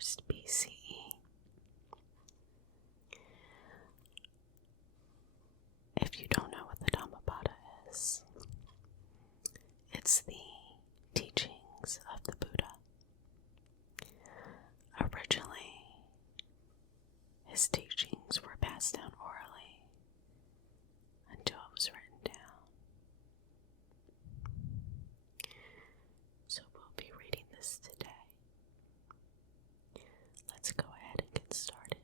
1st BCE. If you don't know what the Dhammapada is, it's the teachings of the Buddha. Originally, his teachings were passed down orally until it was written down. So we'll be reading this today. Let's go ahead and get started.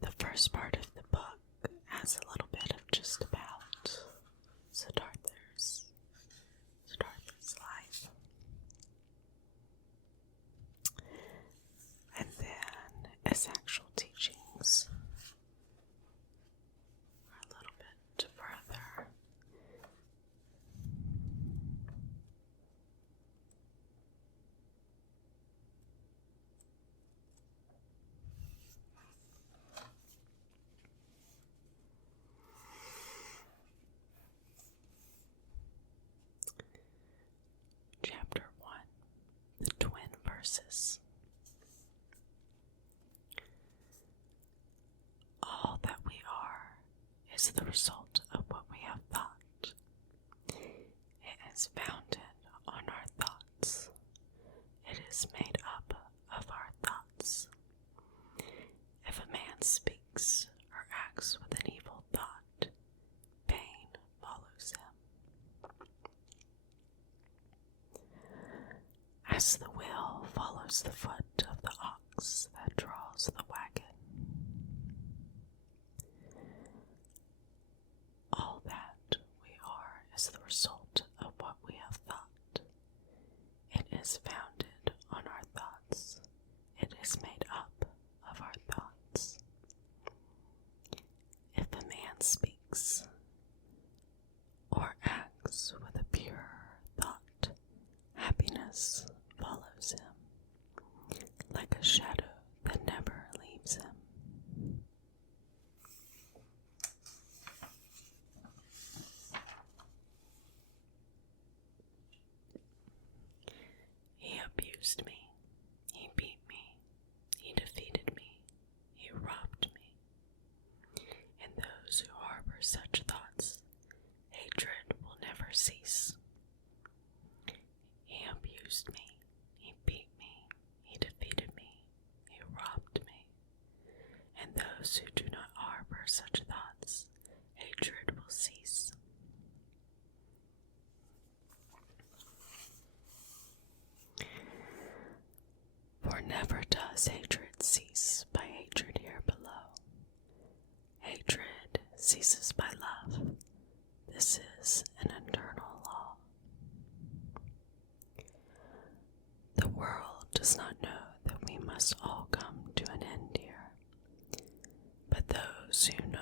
The first part of the book has a little bit of just about Siddhartha's life. And then his actual teachings are a little bit further. Chapter 1, the twin verses. All that we are is the result of what we have thought. It is founded on our thoughts. It is made up of our thoughts. If a man speaks or acts with an evil thought, pain follows him. As the wheel follows the foot of the ox that draws the wagon, all that we are is the result of what we have thought. It is founded on our thoughts. It is made up of our thoughts. If a man speaks or acts with a pure thought, happiness follows him, like a shadow that never leaves him. He abused me, he beat me, he defeated me, he robbed me. In those who harbor such thoughts, hatred will never cease. He abused me, he beat me, he defeated me, he robbed me. And those who do not harbor such thoughts, hatred will cease. For never does hatred cease by hatred here below. Hatred ceases by love. This is an eternal law. The world does not know that we must all come to an end here, but those who know,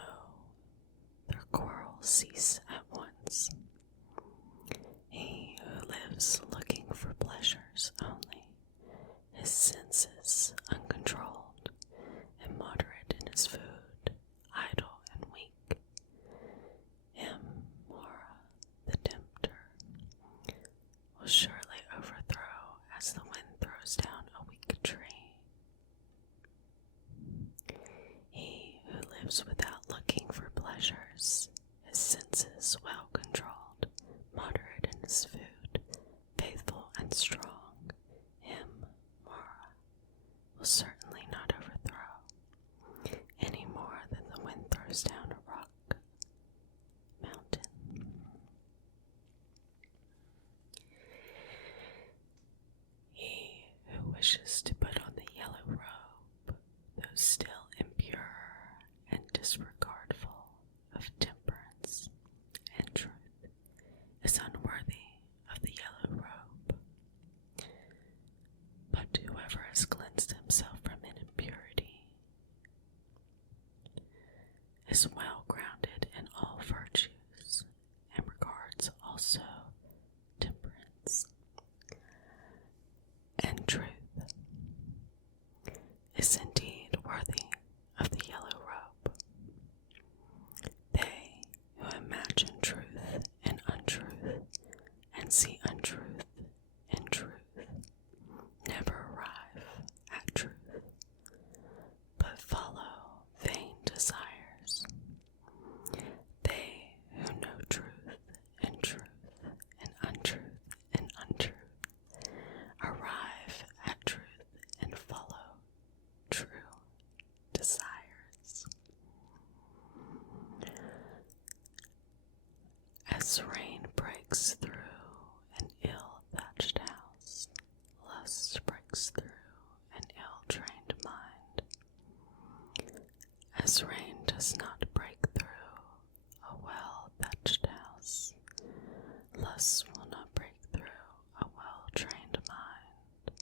their quarrels cease at once. He who lives looking for pleasures only, his senses uncontrolled, immoderate in his food, idle and weak, him, Mara, the tempter, will surely overthrow as the wind throws down a weak tree. He who lives without looking for pleasures, his senses well controlled, moderate in his food, faithful and strong, him, Mara, will certainly not overthrow, any more than the wind throws down a rock mountain. He who wishes to put on the yellow robe, though still impure and disregardful of temperance and truth, is unworthy of the yellow robe. But whoever has cleansed himself from impurity is well grounded in all virtues and regards also temperance and truth. As rain breaks through an ill-thatched house, lust breaks through an ill-trained mind. As rain does not break through a well-thatched house, lust will not break through a well-trained mind.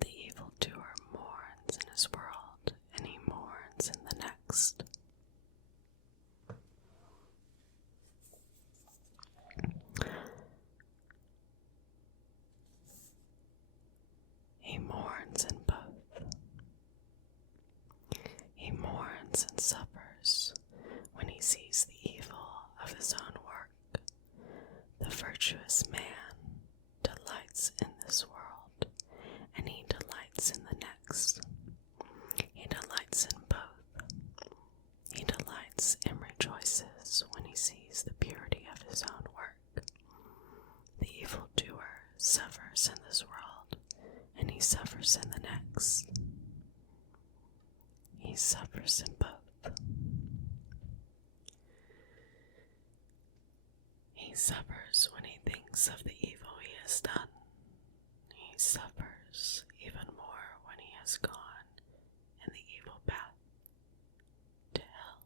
The evildoer mourns in his world, and he mourns in the next. He mourns in both. He mourns and suffers when he sees the evil of his own work. The virtuous man delights in this world, and he delights in the next. He delights in both. He delights and rejoices when he sees the purity of his own work. The evildoer suffers in this world, and he suffers in the next. He suffers in both. He suffers when he thinks of the evil he has done. He suffers even more when he has gone in the evil path to hell.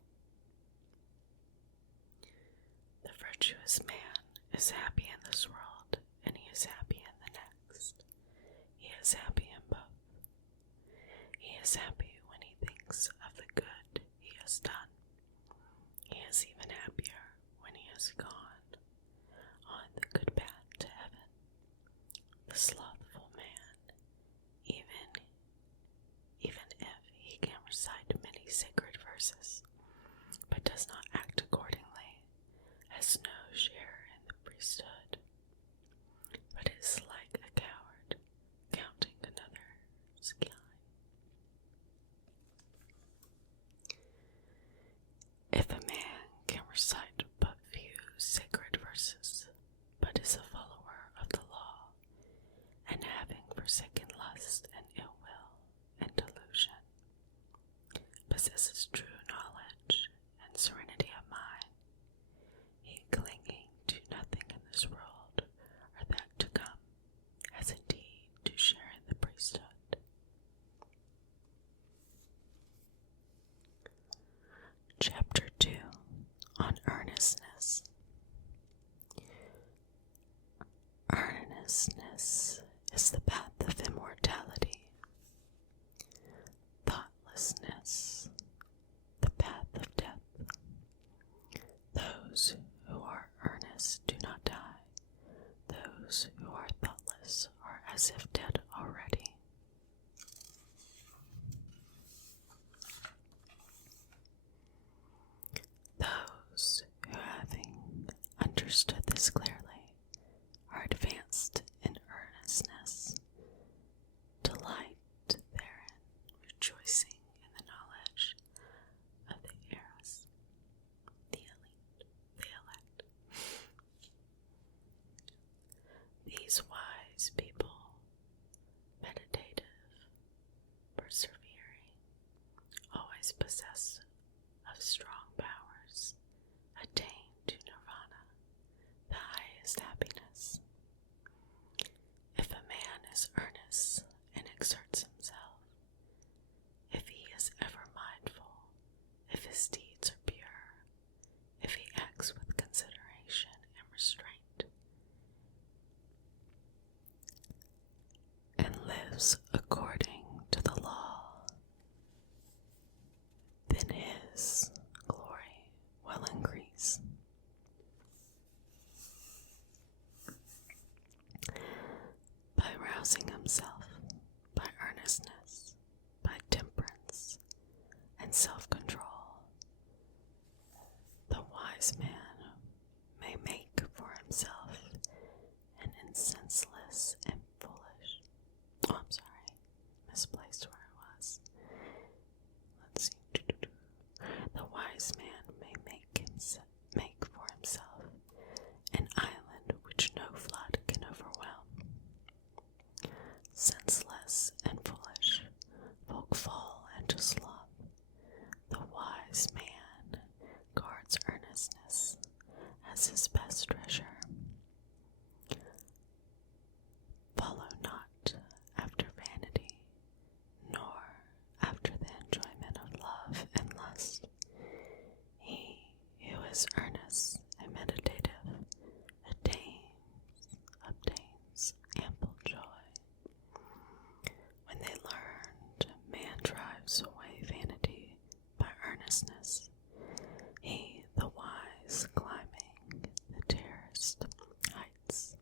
The virtuous man is happy in this world, and he is happy in the next. He is happy in both. He is happy when he thinks of the good he has done. He is even happier when he has gone on the good path to heaven. The slothful man, even if he can recite many sacred verses, but does not act accordingly, has no share in the priesthood, but is like a coward, counting another's kind. If a man can recite but few sacred verses, but is a follower of the law, and having forsaken lust and ill will and delusion, possesses true knowledge and serenity of mind, he clinging to nothing in this world or that to come, has indeed to share in the priesthood. Chapter 2 on Earnestness. Earnestness is the path of immortality. Thoughtlessness, the path of death. Those who are earnest do not die. Those who are thoughtless are as if dead already. Those who, having understood this clearly, are advanced in earnestness, delight therein, rejoicing in the knowledge of the eros, the elect. These wise people, meditative, persevering, always possessed of strong powers, attain to nirvana, the highest happiness. If a man is earnest and exerts himself, if he is ever mindful, if his deeds are pure, if he acts with consideration and restraint, and lives according to the law, then his glory will increase. By rousing himself, by earnestness, by temperance, and self-control, the wise man may make for himself an insenseless and foolish. Oh, I'm sorry, misplaced where I was. Let's see. The wise man may make for himself an island which no flood can overwhelm. Senseless and foolish folk fall into sloth. The wise man guards earnestness as his best treasure. Follow not after vanity, nor after the enjoyment of love and lust. He who is earnest and meditative obtains ample joy. When they learned, man drives away vanity by earnestness. He, the wise, climbing the terraced heights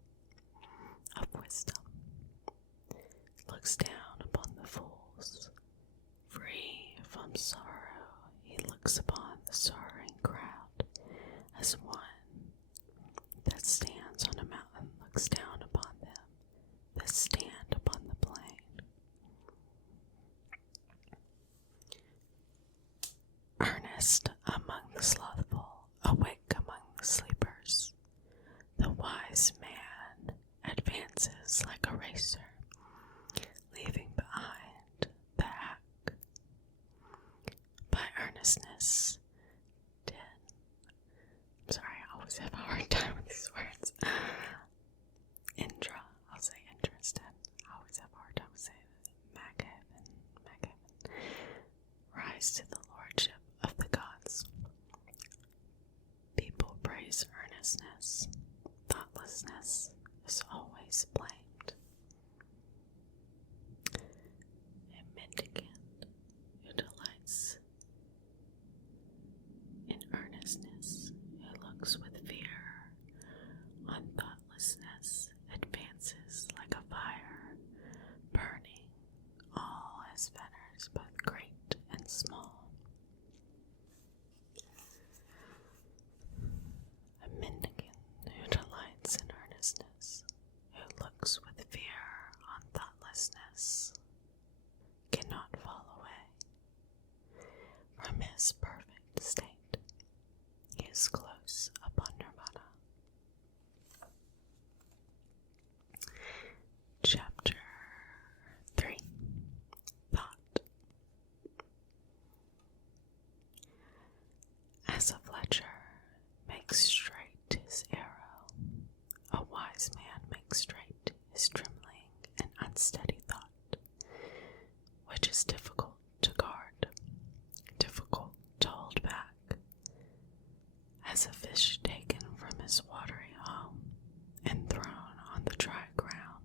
of wisdom, looks down upon the fools. Free from sorrow, he looks upon the sorrowing crowd, as one that stands on a mountain looks down upon them that stand upon the plain. Earnest among the slothful, awake among the sleepers. The wise man advances like a racer, leaving behind the hack. By earnestness, I always have a hard time with these words. I'll say interested. I always have a hard time saying it. Magheaven. Rise to the lordship of the gods. People praise earnestness. Thoughtlessness is always blamed. A mendicant who delights in earnestness, who looks with fear on thoughtlessness, advances like a fire, burning all his fetters, both great and small. A mendicant who delights in earnestness, who looks with fear on thoughtlessness, cannot fall away from his perfect state. He is close upon nirvana. Chapter 3. Thought. As a fletcher makes straight his arrow, a wise man makes straight his trembling and unsteady thought, which is difficult to guard, difficult to hold back. As a fish taken from his watery home and thrown on the dry ground,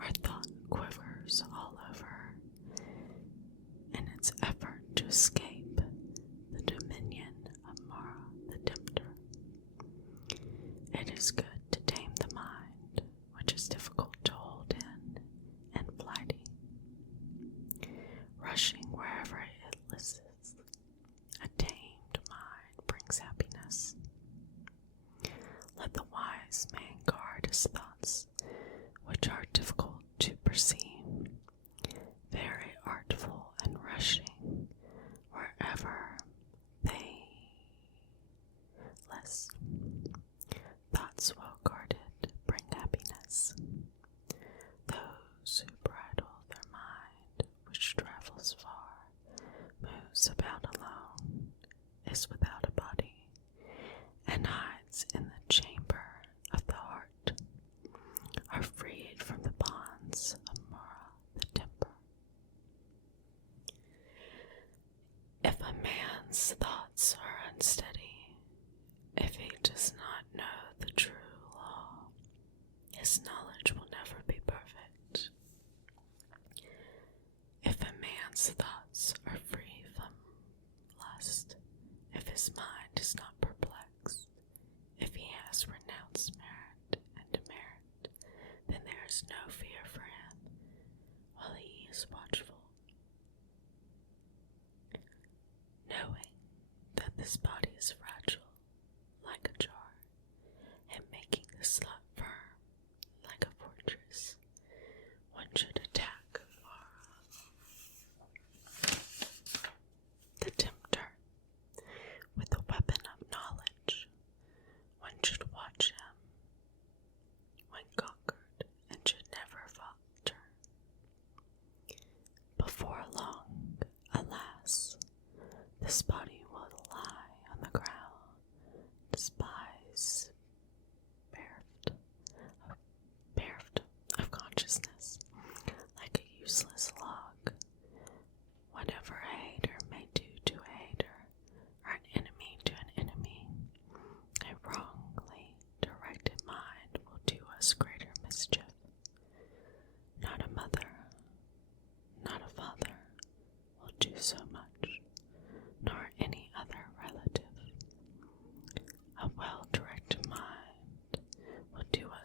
our thought quivers all over in its effort to escape the dominion of Mara the tempter. It is good to tame the mind, which is difficult to hold in and flighty, rushing wherever it lists. A tamed mind brings happiness. Let the wise man guard his thoughts, which are difficult to perceive, very artful and rushing wherever they list. Thoughts well guarded bring happiness. Those who bridle their mind, which travels far, moves about alone, is without a body, and hides in the chamber of the heart, are freed from the bonds of Mara the temper. If a man's thoughts are unsteady, if he does not know the true law, his knowledge will never be perfect. If a man's thoughts are free from lust, if his mind is not perplexed, if he has renounced merit and demerit, then there is no fear for him while he is watchful. Knowing that this body is fragile, like a jar, and making the slot firm, like a fortress, one should attack the tempter with the weapon of knowledge. One should watch him when conquered, and should never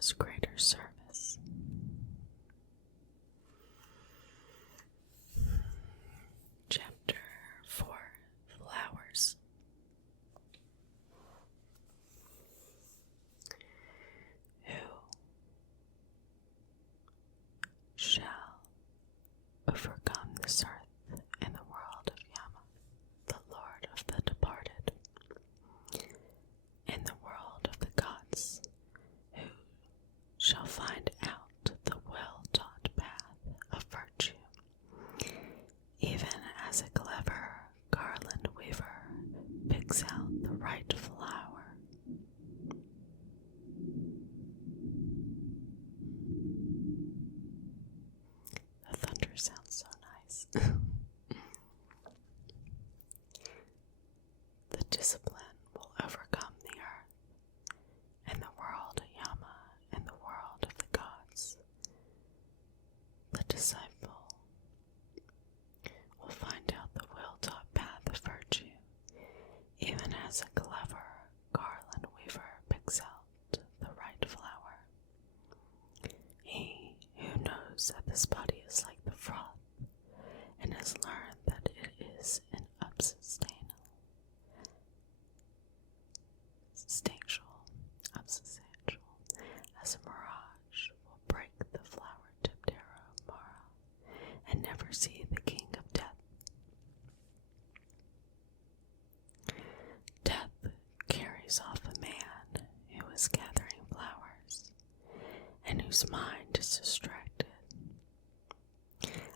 does greater service. Chapter 4, Flowers. Who shall overcome this earth and the world of Yama, the Lord of the departed, and the world of the gods? Who shall find out the well-taught path of virtue, even as a clever garland weaver picks out the right flower? The thunder sounds so nice. The discipline will overcome the earth, and the world Yama, and the world of the gods. The disciple will find out the well-taught path of virtue, even as a clever garland weaver picks out the right flower. He who knows that this body is like the froth, and has learned that it is an unsubstantial, as a mirage, will break the flower-tipped arrow Mara, and never see the king of death. Death carries off a man who is gathering flowers, and whose mind is distracted,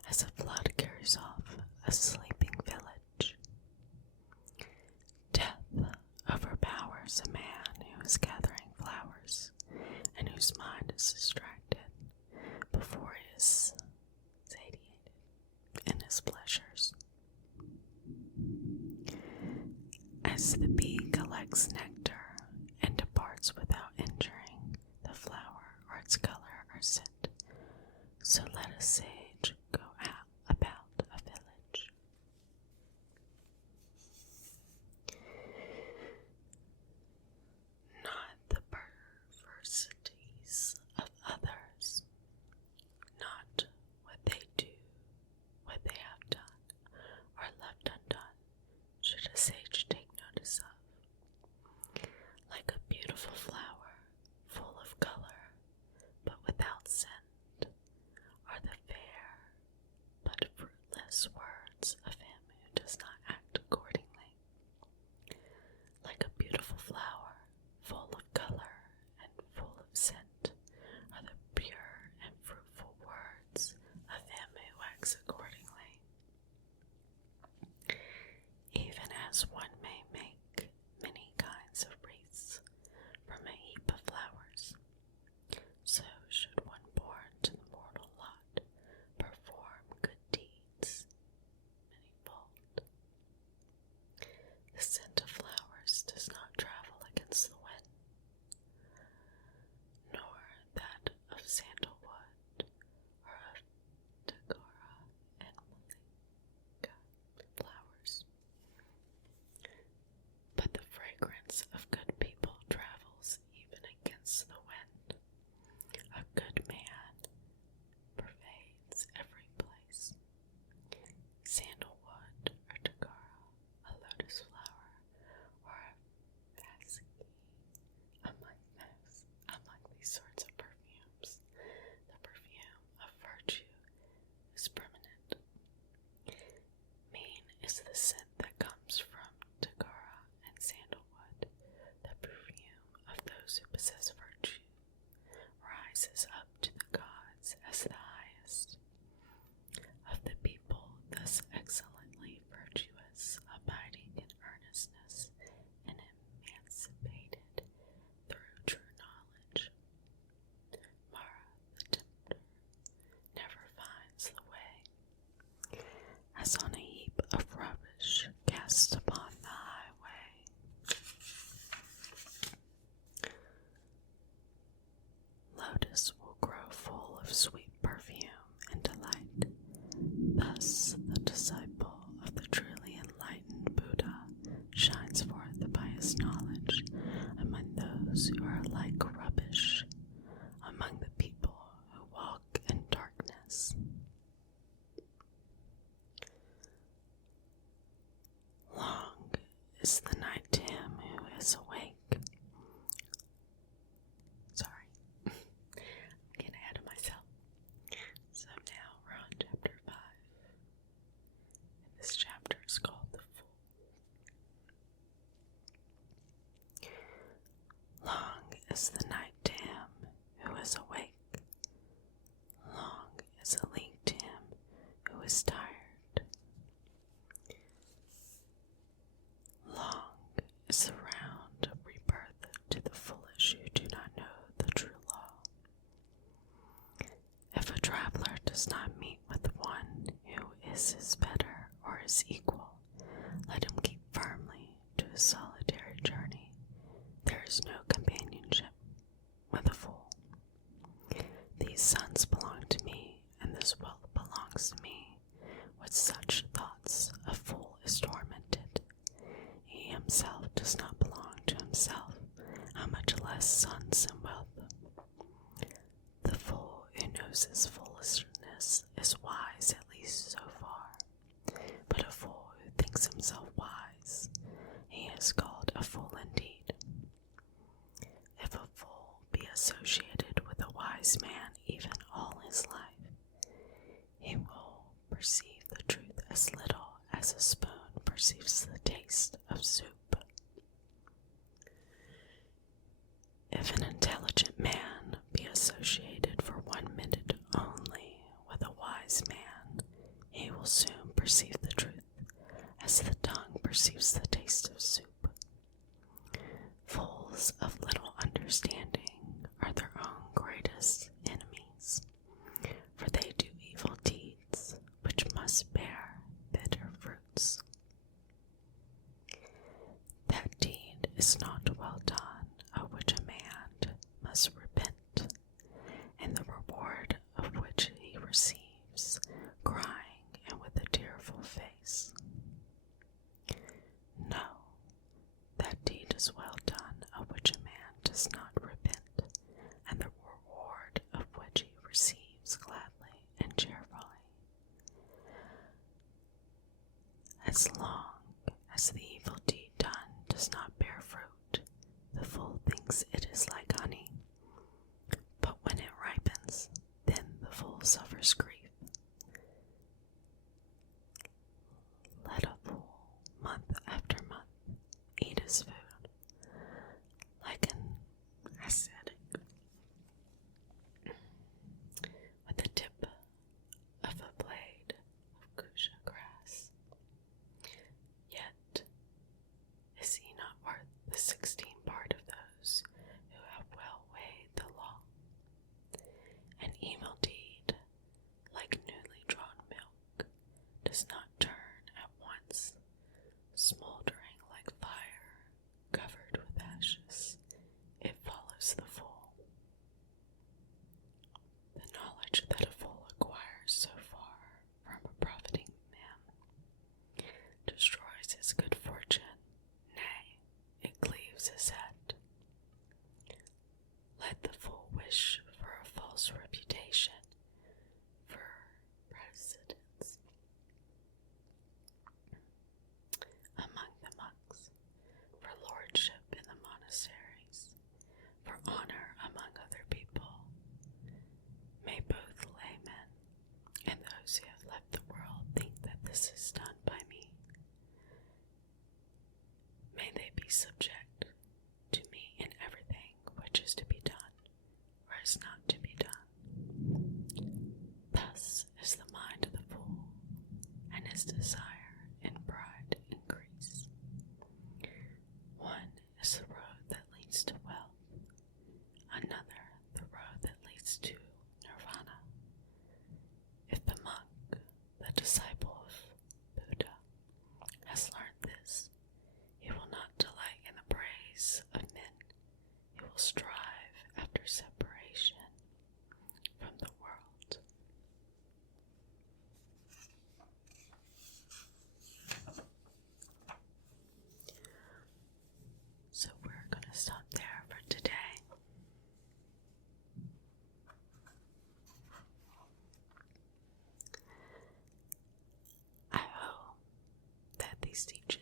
as a flood carries off a sleeping village. Death overpowers a man who is gathering flowers, and whose mind is distracted before he is satiated in his pleasures. As the bee collects nectar and departs without injuring the flower or its color or scent, so let a sage go out about a village. Not the perversities of others, not what they do, what they have done, or left undone, should a sage take notice of. Like a beautiful flower, full of color, but without scent, are the fair but fruitless words of him who does not act accordingly. Like a beautiful flower, full of color and full of scent, are the pure and fruitful words of him who acts accordingly. Even as one may make many kinds of wreaths from a heap of flowers, so should one born to the mortal lot perform good deeds manyfold. The scent of flowers does not travel against the wind, nor that of sandalwood or of daguerra and malika flowers. But the fragrance of good people travels even against the wind. A good man pervades every place. Sandalwood or daguerra, a lotus flower, or a basiki. Among these sorts of perfumes, the perfume of virtue is permanent. Mean is the scent that comes from daguerra and sandalwood. The perfume of those who possess virtue rises up to the gods as the highest. Of the people thus excellently virtuous, abiding in earnestness, and emancipated through true knowledge, Mara the tempter never finds the way, as on a heap of rubbish cast upon the highway. Lotus will grow full of sweet perfume and delight. Thus the disciple of the truly enlightened Buddha shines forth by his knowledge among those who are like rubbish, does not meet with one who is his better or his equal, let him keep firmly to his solitary journey. There is no companionship with a fool. These sons belong to me, and this wealth belongs to me. With such thoughts, a fool is tormented. He himself does not belong to himself, how much less sons and wealth. The fool who knows his foolishness is wise, at least so far. But a fool who thinks himself wise, he is called a fool indeed. If a fool be associated with a wise man even all his life, he will perceive the truth as little as a spoon perceives the taste of soup. If an intelligent man be associated for 1 minute only with a wise man, he will soon perceive the truth as the tongue perceives the taste of soup. Fools of little understanding are their own greatest enemies, for they do evil deeds which must bear bitter fruits. That deed is not well done of which a man must repent, and the reward of which he receives, crying and with a tearful face. No, that deed is well done of which a man does not repent, and the reward of which he receives gladly and cheerfully. As long as the evil deed done does not bear fruit, the fool thinks it is like honey. But when it ripens, then the fool suffers grief. Let a fool, month after month, eat his food like an ascetic, with the tip of a blade of kusha grass. Yet is he not worth the 16th part of those who have well weighed the law? An evil deed, like newly drawn milk, does not turn at once, smoldering like fire covered with ashes. It follows the fool. The knowledge that a fool acquires so far from a profiting man destroys his good fortune, nay, it cleaves his head. Let the fool wish for a false reputation, for precedence among the monks, for lordship in the monasteries, for honor among other people. May both laymen and those who have left the world think that this is done by me. May they be subject to me in everything which is to be done or is not to be done. Thus is the mind of the fool, and his desire and pride increase. One is the road that leads to wealth, another the road that leads to nirvana. If the monk, the disciple of Buddha, has learned this, he will not delight in the praise of men. He will strive after separation from the world. So we're going to stop there for today. I hope that these teachings